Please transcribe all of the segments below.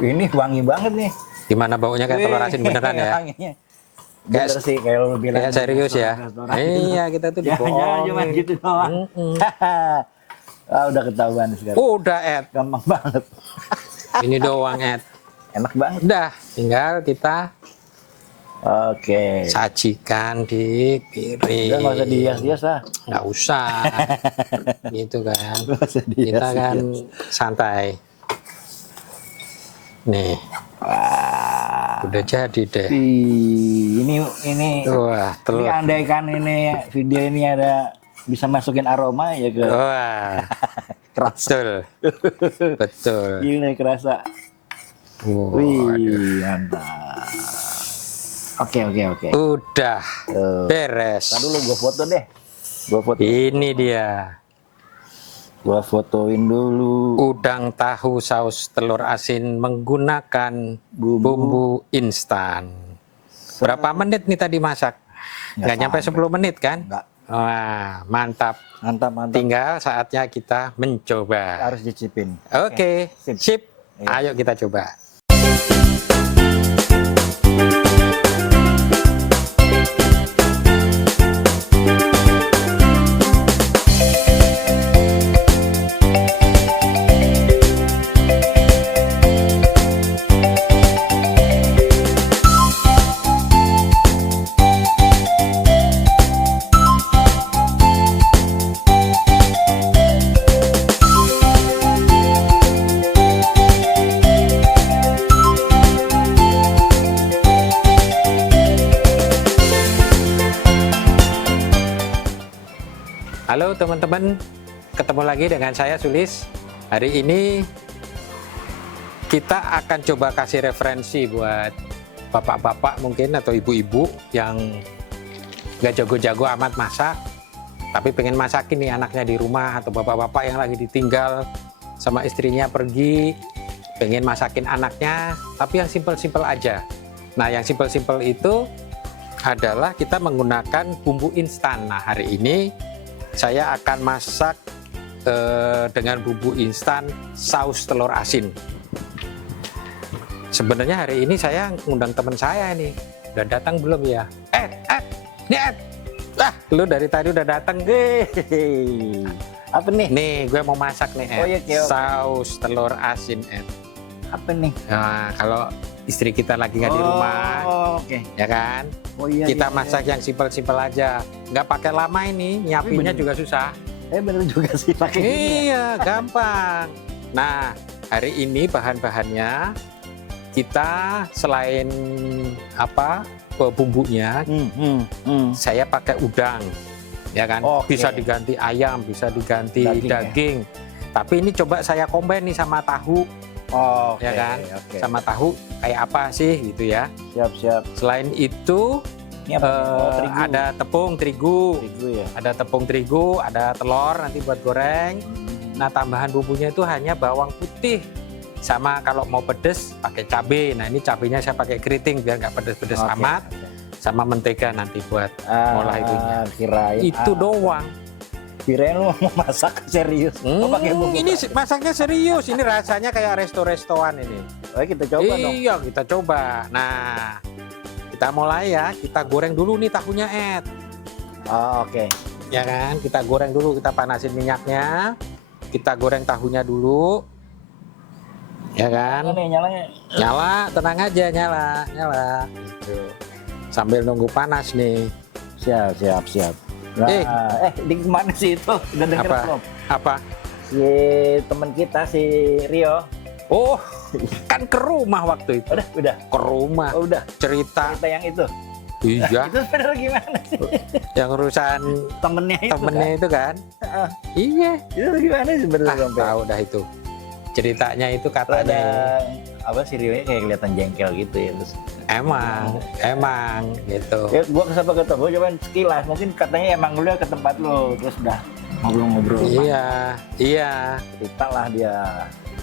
Ini wangi banget nih. Gimana baunya kayak telur asin beneran ya? Wanginya. Bener sih kayak lu bilang. Kayak serius ya? Restoran-restoran Iya, kita tuh Jangan cuma dibohongin. gitu doang. Udah ketahuan sekarang. Udah, Ed. Gampang banget. Ini doang, Ed. Enak banget. Udah, tinggal kita Oke. sajikan di piring. Udah nggak usah dihias-hias lah. Nggak usah. Gitu kan. Nggak usah Kita kan dihias-hias. santai. Nih, Wah. udah jadi deh. Ini Wah, ini telur. andaikan ini video ini ada bisa masukin aroma ya ke Wah, betul. Betul. Gila kerasa. Waduh. Wih, mantap. Oke. Udah Tuh. beres. Ntar dulu gua foto deh. Ini dia. Gua fotoin dulu. Udang tahu saus telur asin menggunakan bumbu instan. Berapa menit nih tadi masak? Nggak nyampe 10 menit kan? Enggak. Wah, mantap. Mantap. Tinggal saatnya kita mencoba. Harus dicipin. Oke, sip. sip. Iya. Ayo kita coba. Halo teman-teman, ketemu lagi dengan saya Sulis. Hari ini kita akan coba kasih referensi buat bapak-bapak mungkin atau ibu-ibu yang gak jago-jago amat masak, tapi pengen masakin nih anaknya di rumah, atau bapak-bapak yang lagi ditinggal sama istrinya pergi, pengen masakin anaknya, tapi yang simpel-simpel aja. Nah, yang simpel-simpel itu adalah kita menggunakan bumbu instan. Nah, hari ini saya akan masak dengan bumbu instan saus telur asin. Sebenarnya hari ini saya ngundang teman saya nih. Udah datang belum ya? Ed. Lu dari tadi udah datang. Hehehe. Apa nih? Nih, gue mau masak nih, Ed. Oh, iya, oke. Saus telur asin, Ed. Apa nih? Nah, kalau istri kita lagi nggak di rumah, Oke. ya kan? Oh iya. Kita iya, masak yang simpel-simpel aja. Nggak pakai lama ini, nyiapinnya bener. juga susah. Bener juga sih pakai gini ya. Iya, gampang. Nah, hari ini bahan-bahannya kita selain bumbunya, saya pakai udang, ya kan? Oke. Bisa diganti ayam, bisa diganti Daging, ya? daging. Tapi ini coba saya combine nih sama tahu, Oke. ya kan? Oke. Sama tahu kayak apa sih gitu ya? Siap. Selain itu Ini apa? Terigu. ada tepung terigu. Terigu ya. Ada tepung terigu, ada telur nanti buat goreng. Nah, tambahan bumbunya itu hanya bawang putih. Sama kalau mau pedes pakai cabai. Nah, ini cabainya saya pakai keriting biar nggak pedes-pedes Oke, amat. oke. Sama mentega nanti buat ngolah itunya. Kirain. Itu doang. Kirain lu mau masak serius. Mau pakai bumbu. Ini masaknya serius. Ini rasanya kayak resto-restoan ini. Oh, kita coba dong. Iya, kita coba. Nah, kita mulai ya. Kita goreng dulu nih tahunya, Ed. Oke. Ya kan, kita goreng dulu, kita panasin minyaknya, kita goreng tahunya dulu, ya kan? Nih nyalanya. Nyala, tenang aja, nyala, gitu. Sambil nunggu panas nih. Siap. Nah, di kemana sih itu? Udah denger Apa? belum? Apa? Si teman kita si Rio. Oh, kan ke rumah waktu itu. Udah. Ke rumah, Oh, udah. cerita. Kita yang itu. Iya, Itu bener gimana sih? yang urusan Temennya itu temennya itu kan. Heeh. Iya, Itu gimana sih bener sampai? tahu dah itu. Ceritanya itu Terus ada katanya. apa si Rio kayak kelihatan jengkel gitu ya terus. Emang gitu. Ya, gua ketemu cuman sekilas mungkin katanya emang lu ke tempat lu terus udah ngobrol-ngobrol. Iya. Cerita lah dia.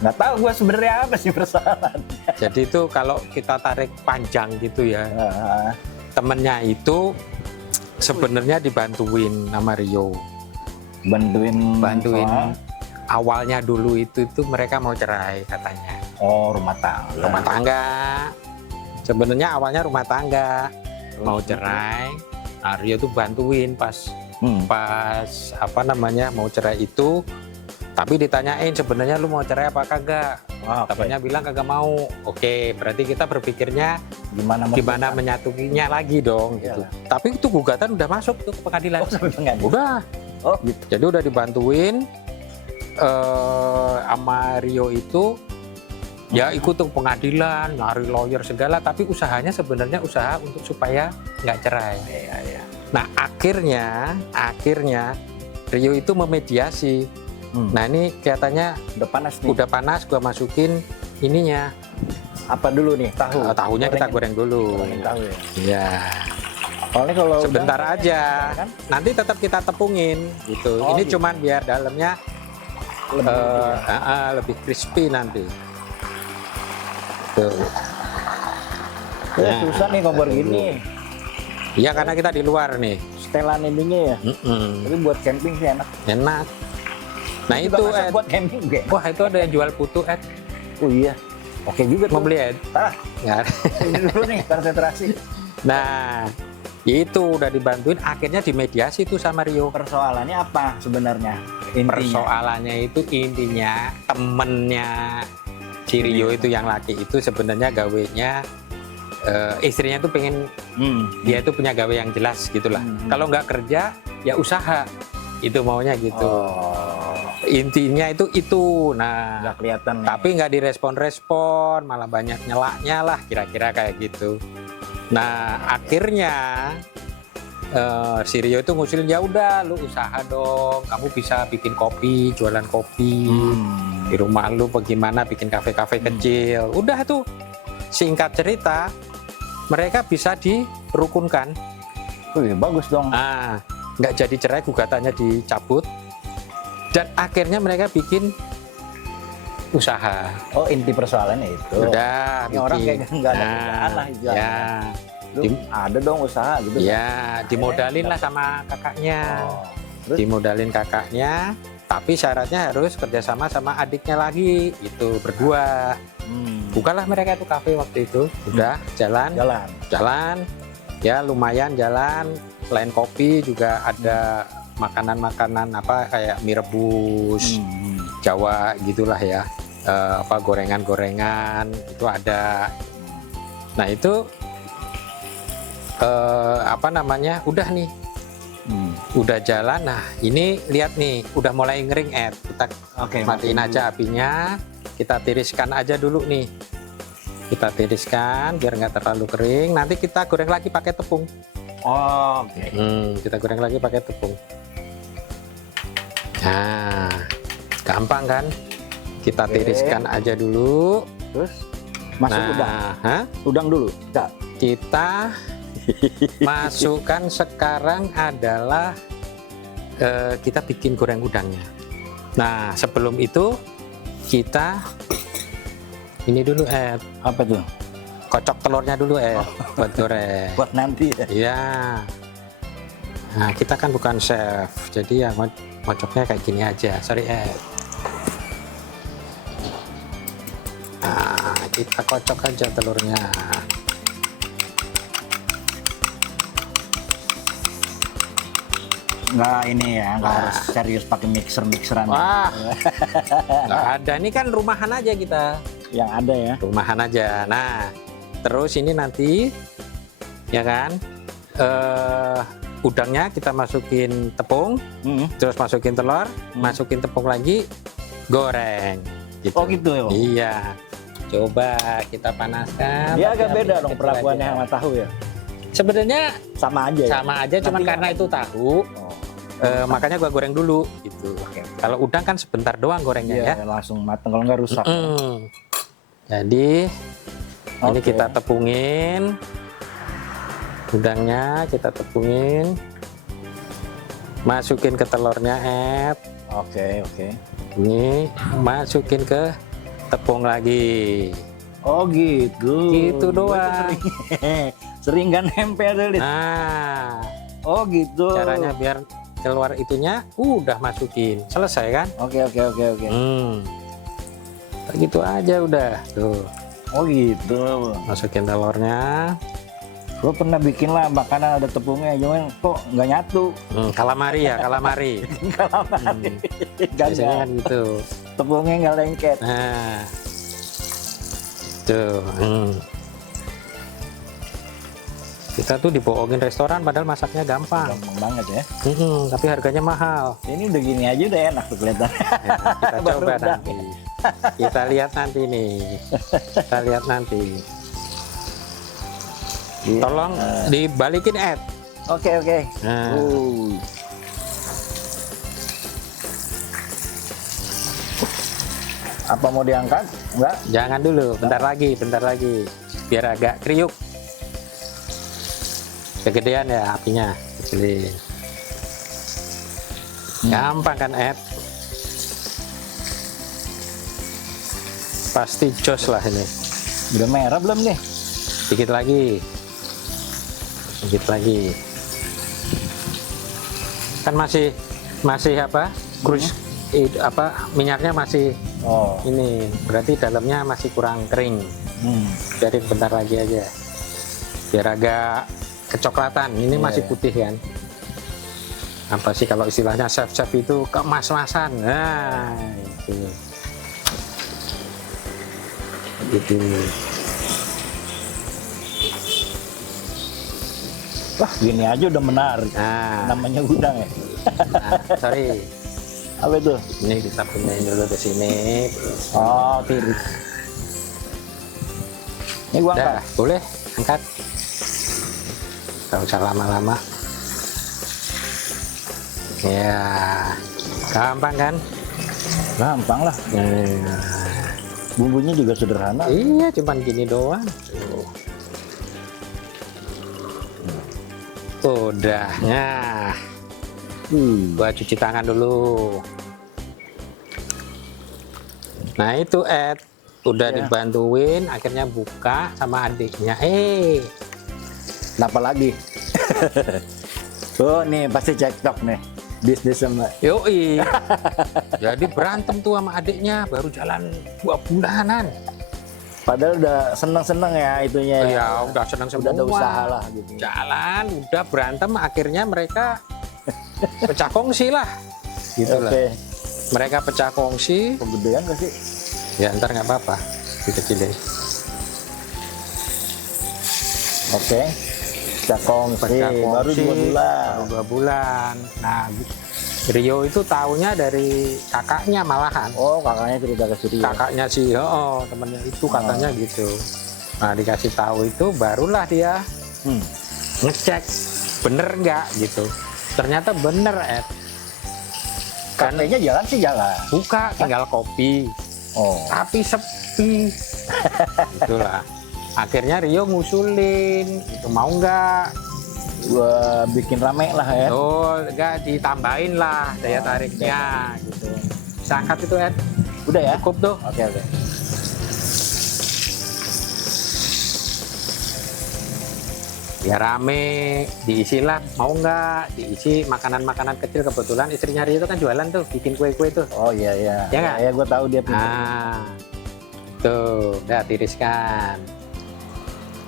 Nggak tahu gua sebenarnya apa sih persoalan. Jadi itu kalau kita tarik panjang gitu ya, temennya itu sebenarnya dibantuin sama Rio. Bantuin Bantuin awalnya dulu itu mereka mau cerai katanya. Oh, rumah tangga. Rumah tangga. Sebenarnya awalnya rumah tangga. Terus, Mau cerai, nah, Rio tuh bantuin pas apa namanya mau cerai itu. Tapi ditanyain sebenarnya lu mau cerai apa kagak? Wah, oke. Temannya bilang kagak mau. Oke, berarti kita berpikirnya gimana menyatuinya lagi dong gitu. Iyalah. Tapi itu gugatan udah masuk tuh ke pengadilan. Oh, sampai pengadilan. Udah. Oh, gitu. Jadi udah dibantuin sama Rio itu ya ikut tuh pengadilan, nyari lawyer segala, tapi usahanya sebenarnya usaha untuk supaya nggak cerai. Iya. Nah, akhirnya Rio itu memediasi. Nah, ini kelihatannya Udah panas nih. udah panas, gua masukin ininya. Apa dulu nih? Tahu. Tahunya kita goreng dulu. Gorengin tahu ya. Iya. Soalnya kalau Sebentar udah, aja. kan Nanti tetap kita tepungin gitu. Oh, Ini gitu. cuman biar dalamnya lebih lebih crispy nanti. Tuh. ya, susah nih kompor gini. Iya, karena kita di luar nih. Setelan ininya ya. Tapi buat camping sih enak. Enak. Nah Juga itu masak Ed. buat camping gue. Wah, itu ada yang jual putu Ed. Oh iya. Oke juga tuh. Mau beli Ed? Ah, Nggak. ini dulu nih konsentrasi. Nah, itu udah dibantuin. Akhirnya dimediasi tuh sama Rio. Persoalannya apa sebenarnya? Intinya. Persoalannya itu intinya temennya si Rio itu yang laki itu sebenarnya gawenya istrinya tuh pengen dia itu punya gawe yang jelas gitulah. Kalau nggak kerja ya usaha, itu maunya gitu. Oh, Intinya itu. Nah, nggak kelihatan nih. tapi nggak direspon-respon, malah banyak nyelaknya lah kira-kira kayak gitu. Nah, akhirnya si Rio itu ngusulin, ya udah lu usaha dong, kamu bisa bikin kopi, jualan kopi di rumah lu, bagaimana bikin kafe-kafe kecil. Udah itu, singkat cerita mereka bisa dirukunkan. Wih, bagus dong. Nggak jadi cerai, gugatannya dicabut, dan akhirnya mereka bikin usaha. Oh, inti persoalannya itu. Udah Ini orang bikin. kayak nggak ada kerjaan lah istilahnya. Ya, Lu ada dong usaha gitu. ya dimodalin lah sama kakaknya. Oh, terus? Dimodalin kakaknya, tapi syaratnya harus kerjasama sama adiknya lagi, itu berdua. Bukalah mereka itu kafe waktu itu. Udah jalan, ya lumayan jalan. Selain kopi juga ada makanan-makanan apa kayak mie rebus Jawa gitulah ya, apa gorengan-gorengan itu ada. Nah itu apa namanya, udah nih, udah jalan. Nah ini lihat nih, udah mulai ngering Ed. Kita matiin aja apinya, kita tiriskan aja dulu nih. Kita tiriskan biar nggak terlalu kering. Nanti kita goreng lagi pakai tepung. Oh, oke. Kita goreng lagi pakai tepung. Nah, gampang kan? Kita tiriskan aja dulu. Terus masuk udang. Udang dulu. Enggak. Kita masukkan sekarang adalah kita bikin goreng udangnya. Nah, sebelum itu kita ini dulu Ed. Apa tuh? Kocok telurnya dulu Ed, buat goreng. Buat nanti ya. Iya. Nah, kita kan bukan chef, jadi ya ngocoknya kayak gini aja. Sorry Ed. Nah, kita kocok aja telurnya. Nggak ini ya, nggak harus serius pakai mixeran. Wah, nggak ada. Ini kan rumahan aja kita. Yang ada ya. Rumahan aja. Nah, terus ini nanti, ya kan, udangnya kita masukin tepung, terus masukin telur, masukin tepung lagi, goreng. Gitu. Oh gitu ya. Iya. Coba kita panaskan. Dia agak Tapi beda habis dong itu perlakuannya aja. sama tahu ya. Sebenarnya Sama aja ya. sama aja, cuman Nanti karena itu tahu, makanya gua goreng dulu gitu. Oke. Kalau udang kan sebentar doang gorengnya Iya, langsung mateng kalau nggak rusak. Jadi ini Oke. kita tepungin udangnya, kita tepungin, masukin ke telurnya Ed. Oke. Ini masukin ke tepung lagi. Oh gitu. Gitu Gua tuh doang. Sering kan nempel tuh. Lid. Nah, Oh gitu. caranya biar keluar itunya, udah masukin, selesai kan? Oke. Gitu aja udah. Tuh, Oh gitu. masukin telurnya. Gue pernah bikin lah makanan ada tepungnya, cuman kok nggak nyatu. Kalamari ya, kalamari. Kalamari. Biasanya kan gitu. Tepungnya nggak lengket. Nah, tuh. Kita tuh dibohongin restoran padahal masaknya gampang. Gampang banget ya. Tapi harganya mahal. Ini udah gini aja udah enak tuh kelihatan. Ya, kita Baru coba udah. nanti. Kita lihat nanti nih. Kita lihat nanti. Iya. Tolong dibalikin Ed. Oke oke. Nah. Apa mau diangkat? Enggak? Jangan dulu, bentar lagi. Biar agak kriuk. Kegedean ya apinya, kecilin. Gampang kan Ed? Pasti jos lah ini. Udah merah belum nih? Dikit lagi. Kan masih apa? Minyaknya masih Oh. ini, berarti dalamnya masih kurang kering. Biarin bentar lagi aja. Biar agak kecoklatan. Ini masih putih kan. Apa sih kalau istilahnya chef-chef itu kemas-masan. Nah, itu. Gitu. Wah, gini aja udah menarik. Nah, Namanya udang ya. sorry. Apa itu? Ini kita pindahin dulu ke sini. Oh, tiris. Ini gua angkat. Udah, boleh angkat. Gak usah lama-lama. Ya, gampang kan? Gampang lah. Nah, Bumbunya juga sederhana. iya, cuman gini doang. Udah, nah, gua cuci tangan dulu. Nah itu Ed, udah Ya. dibantuin, akhirnya buka sama adiknya. Kenapa lagi? Oh, nih pasti cekcok nih. Bisnis sama. Yoi. Jadi berantem tuh sama adiknya, baru jalan 2 bulanan. Padahal udah seneng-seneng ya itunya. Ya udah senang semua. Udah ada usaha lah gitu. Jalan, udah berantem, akhirnya mereka pecah kongsi lah. Gitu lah. Oke. Mereka pecah kongsi, Kegedean gak sih? ya ntar nggak apa-apa, dikecilin. Oke. Cakongsi. Baru 2 bulan. Baru 2 bulan. Nah, Rio itu taunya dari kakaknya malahan. Oh, kakaknya cerita ke Siri. Kakaknya sih, temennya itu katanya gitu. Nah, dikasih tahu itu barulah dia ngecek bener nggak gitu. Ternyata bener Ed. Kan Kafenya jalan sih jalan. buka tinggal kopi, Oh. tapi sepi. Itulah. Akhirnya Rio ngusulin, itu mau nggak? Gua bikin rame lah ya. Oh, nggak ditambahin lah daya tariknya gitu. Bisa angkat itu Ed, Udah ya? cukup tuh. Oke, oke. Ya rame, diisilah, mau nggak? Diisi makanan-makanan kecil, kebetulan istrinya Rio itu kan jualan tuh, bikin kue-kue tuh. Oh iya iya. Ya nggak? Ya gue tahu dia pintar. Nah, tuh, udah tiriskan.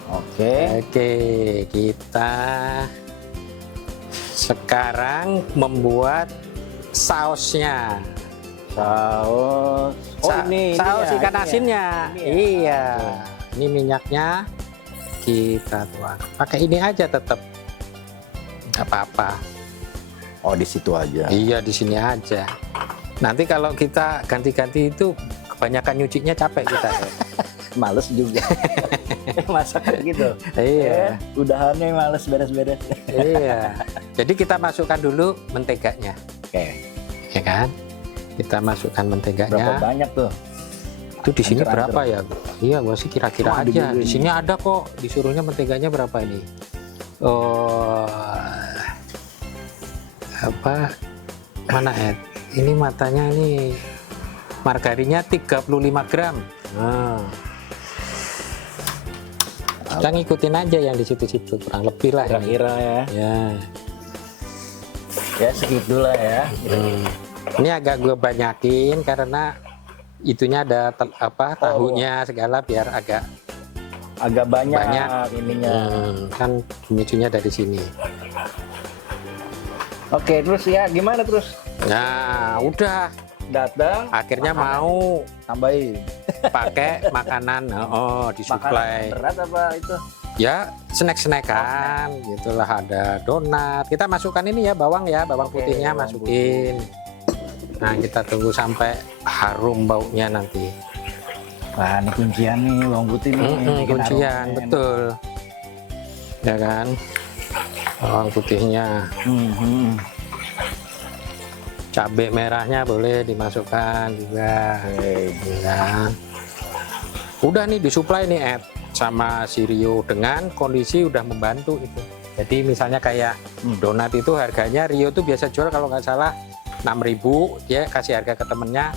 Oke. Oke, kita sekarang membuat sausnya. Saus. Oh ini saus ya, ikan ini ya. asinnya. Ini ya. Iya. Ini minyaknya kita tuang. Pakai ini aja tetap. Nggak apa-apa. Oh di situ aja. Iya, di sini aja. Nanti kalau kita ganti-ganti itu kebanyakan nyucinya capek kita. Males juga. Masakan gitu. Iya. Udahannya males beres-beres. Iya. Jadi kita masukkan dulu menteganya, Oke. ya kan? Kita masukkan Berapa menteganya. banyak tuh? Itu di sini Angker-angker. berapa ya? Iya, gua sih kira-kira Oh, ada aja. juga Di ini. sini ada kok. Disuruhnya menteganya berapa ini? Oh, apa? Mana Ed? Ini matanya nih. Margarinnya 35 gram. Nah. Kita ngikutin aja yang di situ-situ, kurang lebih lah ini. Kira-kira ya. Ya. Ya segitulah ya. Ini agak gue banyakin karena itunya ada tahunya segala biar agak banyak ininya. kan pemicunya dari sini. Oke, terus ya gimana terus? Nah, udah Datang, akhirnya mau tambahin. pakai makanan, disuplai. Makanan berat apa itu? Ya, snack-snackan, gitulah, ada donat. Kita masukkan ini ya, bawang putihnya bawang masukin. Nah, kita tunggu sampai harum baunya nanti. Wah, ini kuncian nih, bawang putih nih. bikin Kuncian, aromanya. betul. Ya kan? Bawang putihnya. Cabai merahnya boleh dimasukkan juga. Oke. Ya. Udah nih disuplai nih Ed sama si Rio dengan kondisi udah membantu itu. Jadi misalnya kayak donat itu harganya Rio tuh biasa jual kalau nggak salah 6.000, dia kasih harga ke temennya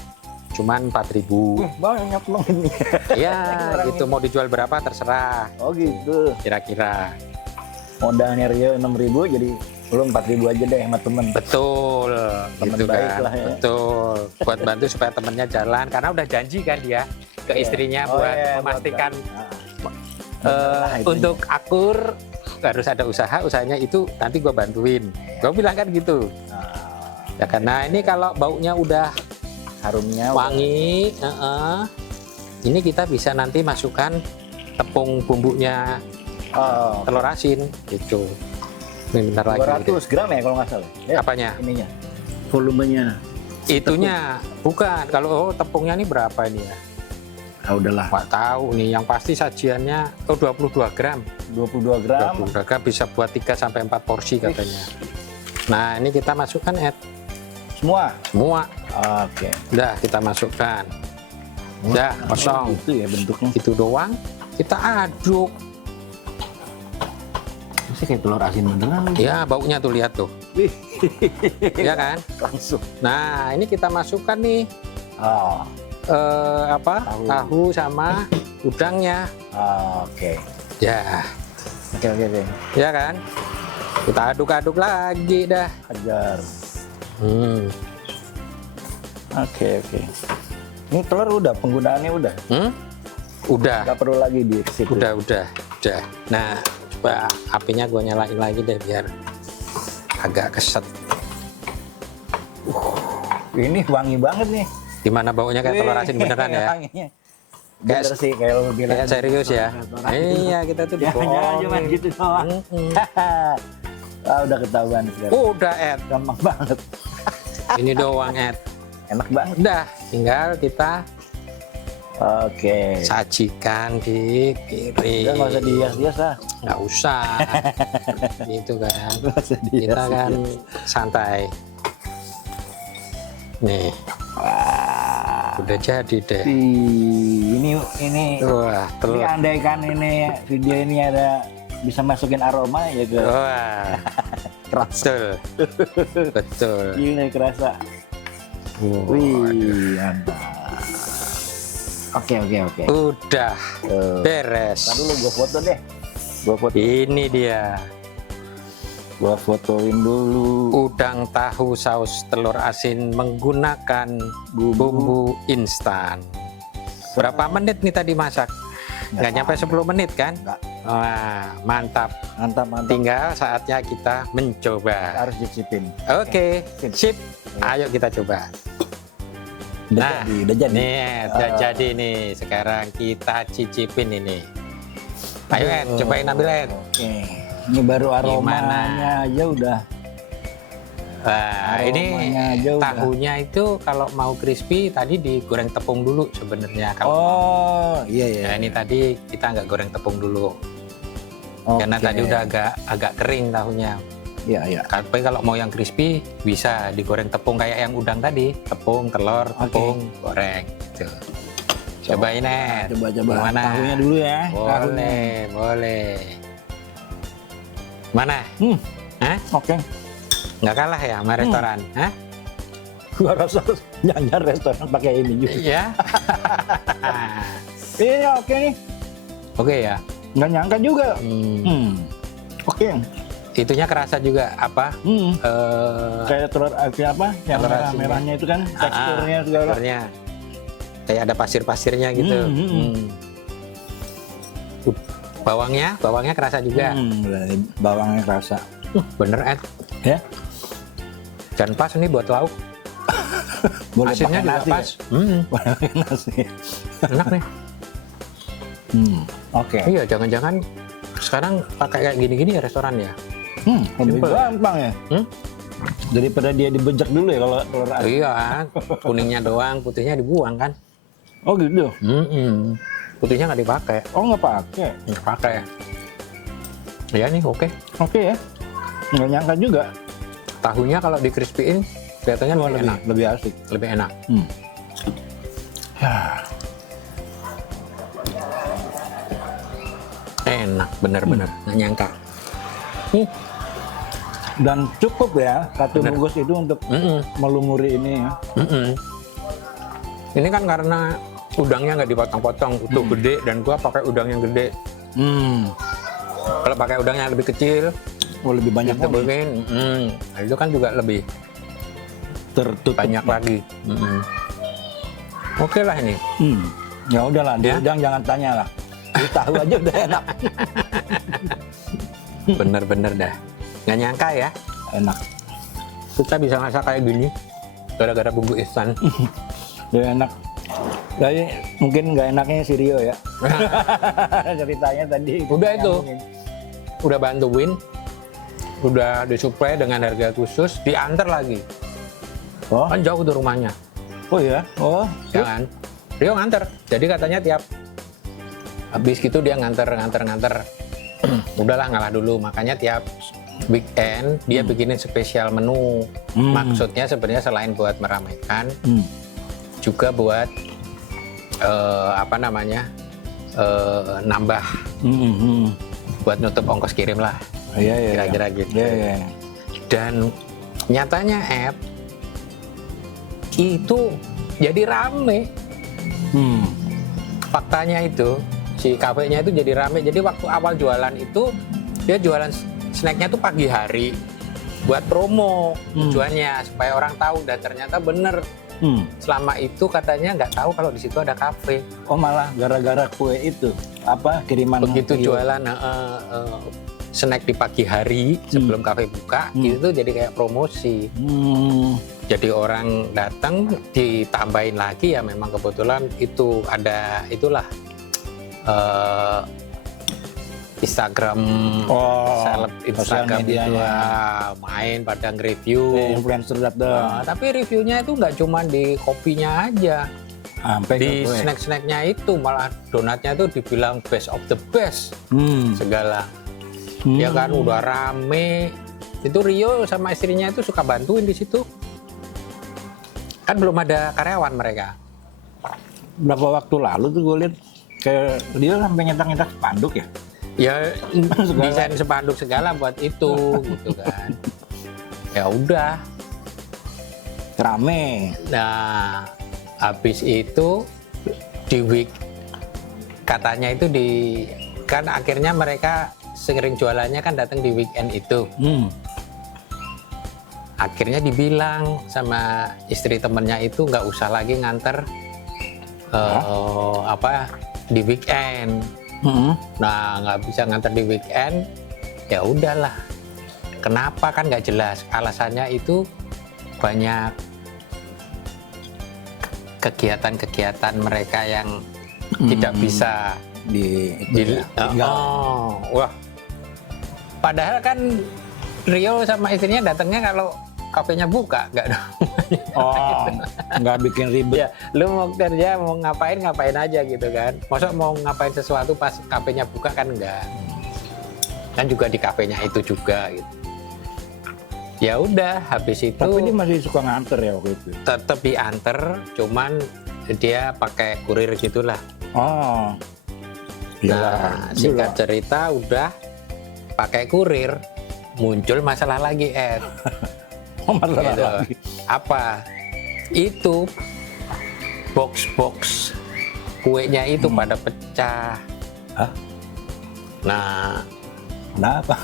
cuman 4.000. Banyak loh ini. Ya gitu, mau dijual berapa terserah Oh gitu. kira-kira. Modalnya Rio 6.000 jadi belum 4.000 aja deh sama temen. Betul, Temen gitu baik kan. lah ya. Betul. Buat bantu supaya temennya jalan karena udah janji kan dia ke istrinya buat memastikan untuk akur harus ada usahanya itu nanti gue bantuin. Gue bilang kan gitu. Ya karena ini kalau baunya udah Harumnya wangi, ini kita bisa nanti masukkan tepung bumbunya telur asin gitu. Ini bentar lagi. 200 gram ya kalau nggak salah. Ya, Apanya? ininya. Volumenya. Itunya bukan. Kalau tepungnya ini berapa ini ya? Ah udahlah. Nggak tahu nih. Yang pasti sajiannya 22 gram. 22 gram. 22 gram bisa buat 3 sampai 4 porsi katanya. Nah, ini kita masukkan Semua. Oke. Udah kita masukkan. Udah kosong. Itu ya bentuknya. Itu doang. Kita aduk. Masih kayak telur asin beneran. Ya, baunya tuh lihat tuh. Wih. Ya kan? Langsung. Nah, ini kita masukkan nih tahu sama udangnya. Oke. Ya, Oke. ya kan? Kita aduk-aduk lagi dah. Hajar. Oke. Ini telur udah, penggunaannya udah. Udah. Nggak perlu lagi di situ. Udah. Nah, coba apinya gue nyalain lagi deh biar agak keset. Ini wangi banget nih. Gimana baunya kayak telur asin beneran ya? Wanginya. Bener sih kayak lo bilang. Kayak serius ya? Iya, kita tuh Jangan cuma dibohongin. gitu doang. Udah ketahuan sekarang. Udah, Ed. Gampang banget. Ini doang, Ed. Enak banget. Udah, tinggal kita Oke. sajikan di piring. Udah nggak usah dihias-hias lah. Nggak usah. Gitu kan. Nggak usah Kita kan dihias-hias. santai. Nih, Wah. udah jadi deh. Ini Wah, ini telur. andaikan ini video ini ada bisa masukin aroma ya ke Wah, kerasa. betul. Ini kerasa. Wih, mantap. Oke. Udah beres. Ntar dulu gua foto deh. Ini dia Gua fotoin dulu. udang tahu saus telur asin menggunakan bumbu instan. Berapa menit nih tadi masak? Nggak nyampe 10 menit kan? Nggak. Wah, mantap. Mantap. Tinggal saatnya kita mencoba. Harus dicipin. Oke, sip. Ayo kita coba. Nah, Udah jadi. nih, udah jadi nih. Sekarang kita cicipin ini. Ayo Ed, cobain ambil Ed. Oke. Ini baru aromanya aja udah. Wah, ini Aromanya aja udah. tahunya itu kalau mau crispy tadi digoreng tepung dulu sebenarnya. Kalau Oh, iya. nah, ini tadi kita nggak goreng tepung dulu. Karena Oke. tadi udah agak kering tahunya. Iya. Tapi kalau mau yang crispy bisa digoreng tepung kayak yang udang tadi, tepung, telur, tepung, goreng gitu. Cobain Ed. Coba. Gimana? Tahunya dulu ya. Tahunya. Boleh. Mana? Hah? Oke. Nggak kalah ya sama restoran? Hah? Gua rasa jangan restoran pakai ini juga. Iya. Iya, oke nih. Oke ya. Nggak nyangka juga. Oke. Itunya kerasa juga apa? Kayak telur asin apa? Yang Telur asinnya. merahnya itu kan teksturnya segala. Teksturnya. kayak ada pasir-pasirnya gitu. Bawangnya kerasa juga. Bawangnya kerasa. Bener Ed. Ya. Dan pas nih buat lauk. Boleh Asinnya pakai juga nasi. pas. Boleh pakai nasi. Enak nih. Oke. Iya, jangan-jangan sekarang pakai kayak gini-gini ya restoran ya. Lebih Simple. gampang ya. Daripada dia dibejek dulu ya kalau telur asin. Iya, kuningnya doang, putihnya dibuang kan. Oh gitu. Putihnya nggak dipakai. Oh nggak pakai. Nggak pakai. Ya nih, oke. Oke ya. Nggak nyangka juga. Tahunya kalau di crispy-in kelihatannya lebih enak, Lebih asik. lebih enak. Ya. Enak, bener-bener. Nggak nyangka. Dan cukup ya satu Bener. bungkus itu untuk melumuri ini ya. Ini kan karena udangnya nggak dipotong-potong, utuh gede, dan gua pakai udang yang gede. Kalau pakai udang yang lebih kecil, Oh lebih banyak lagi. diteburin, nah, itu kan juga lebih Tertutup. banyak lagi. Oke lah ini. Ya udahlah, di Ya? udang jangan tanya lah. Di tahu aja udah enak. Bener-bener dah. Nggak nyangka ya, Enak. kita bisa masak kayak gini gara-gara bumbu instan. Udah enak. Jadi mungkin nggak enaknya si Rio ya. Ceritanya tadi. Udah itu. nyambungin. Udah bantuin, udah disuplai dengan harga khusus, diantar lagi. Oh, Kan jauh tuh rumahnya, oh ya. Oh, ya kan? Rio nganter. Jadi katanya tiap habis gitu dia nganter. Udahlah ngalah dulu. Makanya tiap weekend dia bikinin spesial menu. Maksudnya sebenarnya selain buat meramaikan, juga buat nambah buat nutup ongkos kirim lah. Iya, iya. Kira-kira gitu. Iya, iya. Dan nyatanya itu jadi rame. Faktanya itu si kafenya itu jadi rame. Jadi waktu awal jualan itu dia jualan snacknya tuh pagi hari buat promo tujuannya supaya orang tahu, dan ternyata bener. Selama itu katanya nggak tahu kalau di situ ada kafe. Oh malah gara-gara kue itu apa kiriman Begitu Rio. jualan snack di pagi hari sebelum kafe buka, itu jadi kayak promosi. Jadi orang datang ditambahin lagi ya, memang kebetulan itu ada itulah Instagram, seleb Instagram itu main pada nge-review. Influencer datang. Tapi reviewnya itu nggak cuma di kopinya aja, Sampai di ke kue. snack-snacknya itu malah donatnya itu dibilang best of the best segala. Ya kan udah rame. Itu Rio sama istrinya itu suka bantuin di situ. Kan belum ada karyawan mereka. Berapa waktu lalu tuh gue lihat kayak dia sampai nyetak-nyetak spanduk ya. Ya desain spanduk segala buat itu gitu kan. Ya udah. Rame. Nah, habis itu katanya itu kan akhirnya mereka sering jualannya kan datang di weekend itu. Akhirnya dibilang sama istri temennya itu nggak usah lagi nganter di weekend. Nah, nggak bisa nganter di weekend, ya udahlah. Kenapa kan nggak jelas. Alasannya itu banyak kegiatan-kegiatan mereka yang tidak bisa wah. Padahal kan Rio sama istrinya datangnya kalau kafenya buka, nggak dong. Nggak bikin ribet. Ya, lu mau kerja mau ngapain aja gitu kan. Masa mau ngapain sesuatu pas kafenya buka kan enggak. Kan juga di kafenya itu juga gitu. Ya udah, habis itu Tapi dia masih suka nganter ya waktu itu. tetap diantar, cuman dia pakai kurir gitulah. Nah, singkat cerita udah pakai kurir, muncul masalah lagi, Ed. Masalah Gitu. lagi. Apa? Itu box-box kuenya itu pada pecah. Hah? Nah, Kenapa?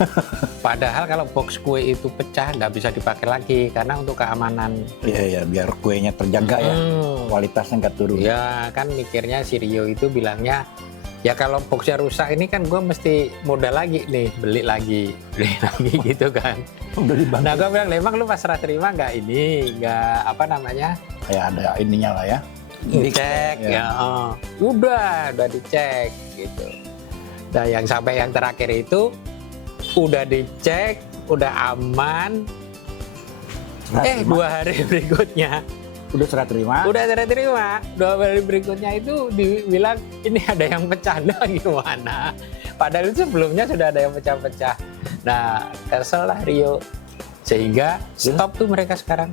Padahal kalau box kue itu pecah nggak bisa dipakai lagi karena untuk keamanan. Iya, biar kuenya terjaga ya. Kualitasnya nggak turun. Ya kan mikirnya si Rio itu bilangnya, ya kalau boxnya rusak ini kan gue mesti modal lagi nih, beli lagi gitu kan. Udah dibantu. Nah gue bilang, emang lu pas serah terima nggak ini, nggak apa namanya, Kayak ada ininya lah ya. dicek ya, udah dicek gitu. Nah yang sampai yang terakhir itu udah dicek, udah aman. Serah 2 hari berikutnya udah serah terima. udah terima. 2 hari berikutnya itu dibilang ini ada yang pecah. Nah gimana? Padahal itu sebelumnya sudah ada yang pecah-pecah. Nah kesel lah Rio. Sehingga stop tuh mereka sekarang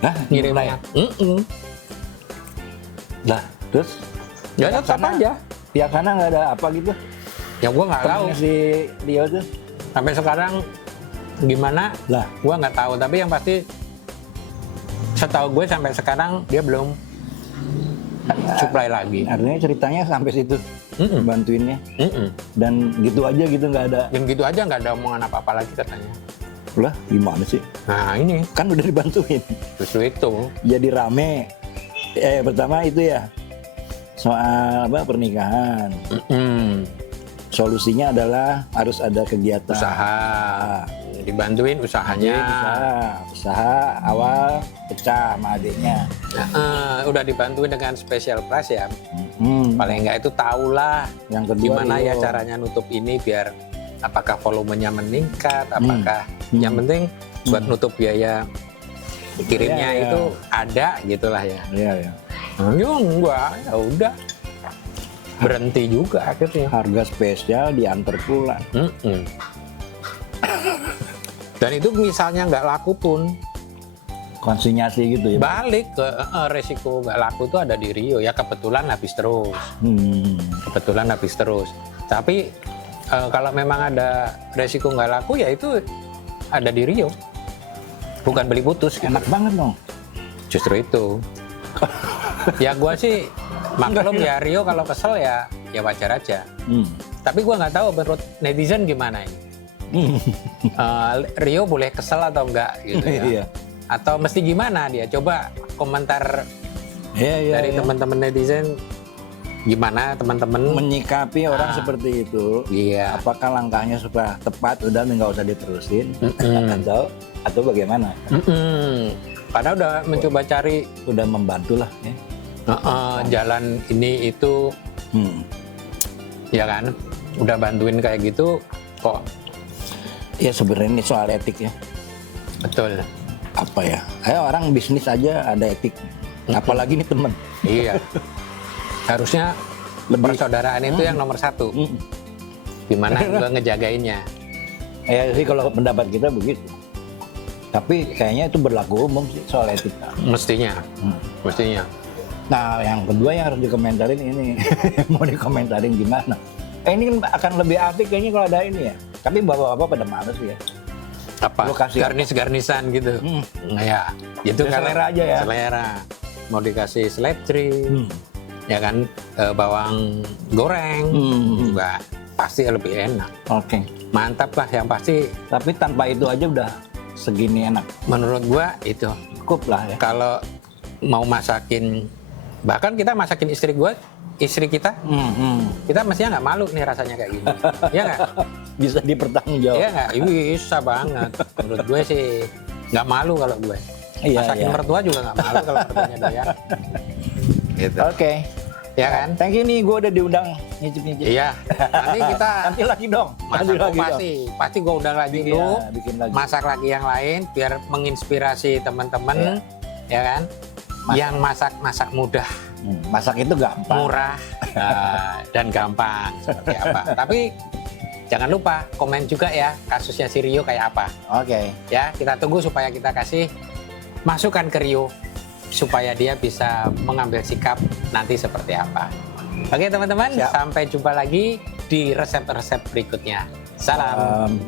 Hah, ngirimnya. Lah, terus Ya tetap sana- aja. pihak sana nggak ada apa gitu? Ya gua nggak tahu Temennya si Rio tuh. sampai sekarang gimana. Lah, Gua nggak tahu. Tapi yang pasti setahu gue sampai sekarang dia belum supply lagi. artinya ceritanya sampai situ bantuinnya. Dan gitu aja gitu nggak ada. Yang gitu aja nggak ada omongan apa-apa lagi katanya. Lah, gimana sih? Nah ini Kan udah dibantuin. justru itu. Jadi rame. Pertama itu ya soal apa pernikahan. Solusinya adalah harus ada kegiatan Usaha, dibantuin usahanya. Usaha awal pecah sama adiknya. Udah dibantuin dengan special price ya. Hmm. Paling nggak itu tahulah Yang kedua gimana ya Rio. caranya nutup ini biar apakah volumenya meningkat, apakah yang penting buat nutup biaya kirimnya Iya, iya. itu ada gitulah ya. Iya, ya. Ya enggak, ya udah berhenti juga akhirnya. Harga spesial diantar pulang. Dan itu misalnya nggak laku pun Konsinyasi gitu ya. balik ke resiko nggak laku itu ada di Rio ya, kebetulan habis terus. Tapi kalau memang ada resiko nggak laku ya itu ada di Rio, bukan beli putus gitu. Enak banget dong. Justru itu. Ya gua sih maklum ya, Rio kalau kesel ya wajar aja. Tapi gua nggak tahu menurut netizen gimana ini. Rio boleh kesel atau enggak gitu ya? Iya. Atau mesti gimana dia? Coba komentar Iya, dari teman-teman netizen gimana teman-teman? Menyikapi orang seperti itu. Iya. Apakah langkahnya sudah tepat, udah nggak usah diterusin, atau bagaimana? Karena udah mencoba cari Udah membantu lah ya. jalan ini itu, ya kan? Udah bantuin kayak gitu kok. Ya sebenarnya ini soal etik ya. Betul. Apa ya? Orang bisnis aja ada etik. Apalagi nih teman. Iya. Harusnya persaudaraan itu yang nomor 1. Gimana gua ngejagainnya? Ya sih kalau pendapat kita begitu. Tapi kayaknya itu berlaku umum sih soal etika. Mestinya. Nah, yang kedua yang harus dikomentarin ini. Mau dikomentarin gimana? Ini akan lebih asik kayaknya kalau ada ini ya. Tapi bapak-bapak pada males ya. Apa? Lu kasih Garnis-garnisan gitu. Ya, itu Ya, kalau selera aja ya. Selera. Mau dikasih seledri, ya kan, bawang goreng, juga pasti lebih enak. Oke. Mantap lah yang pasti. Tapi tanpa itu aja udah segini enak. Menurut gua itu. Cukup lah ya. Kalau mau masakin, bahkan kita masakin istri kita, kita mestinya nggak malu nih rasanya kayak gini. Iya nggak? Bisa dipertanggungjawab. Iya nggak? Bisa banget. Menurut gue sih nggak malu kalau gue. Iya, Masakin iya. mertua juga nggak malu kalau mertuanya doyan. Gitu. Oke. Ya kan? Thank you nih, gue udah diundang nyicip-nyicip. Iya. Nanti kita Nanti lagi dong. masak pasti gue undang lagi Bikin, lu. ya, bikin lagi. Masak lagi yang lain biar menginspirasi teman-teman, ya kan? Yang masak mudah, Masak itu gampang. murah, dan gampang seperti apa. Tapi jangan lupa komen juga ya kasusnya si Rio kayak apa. Oke. Ya, kita tunggu supaya kita kasih masukan ke Rio supaya dia bisa mengambil sikap nanti seperti apa. Oke teman-teman, Siap. sampai jumpa lagi di resep-resep berikutnya. Salam.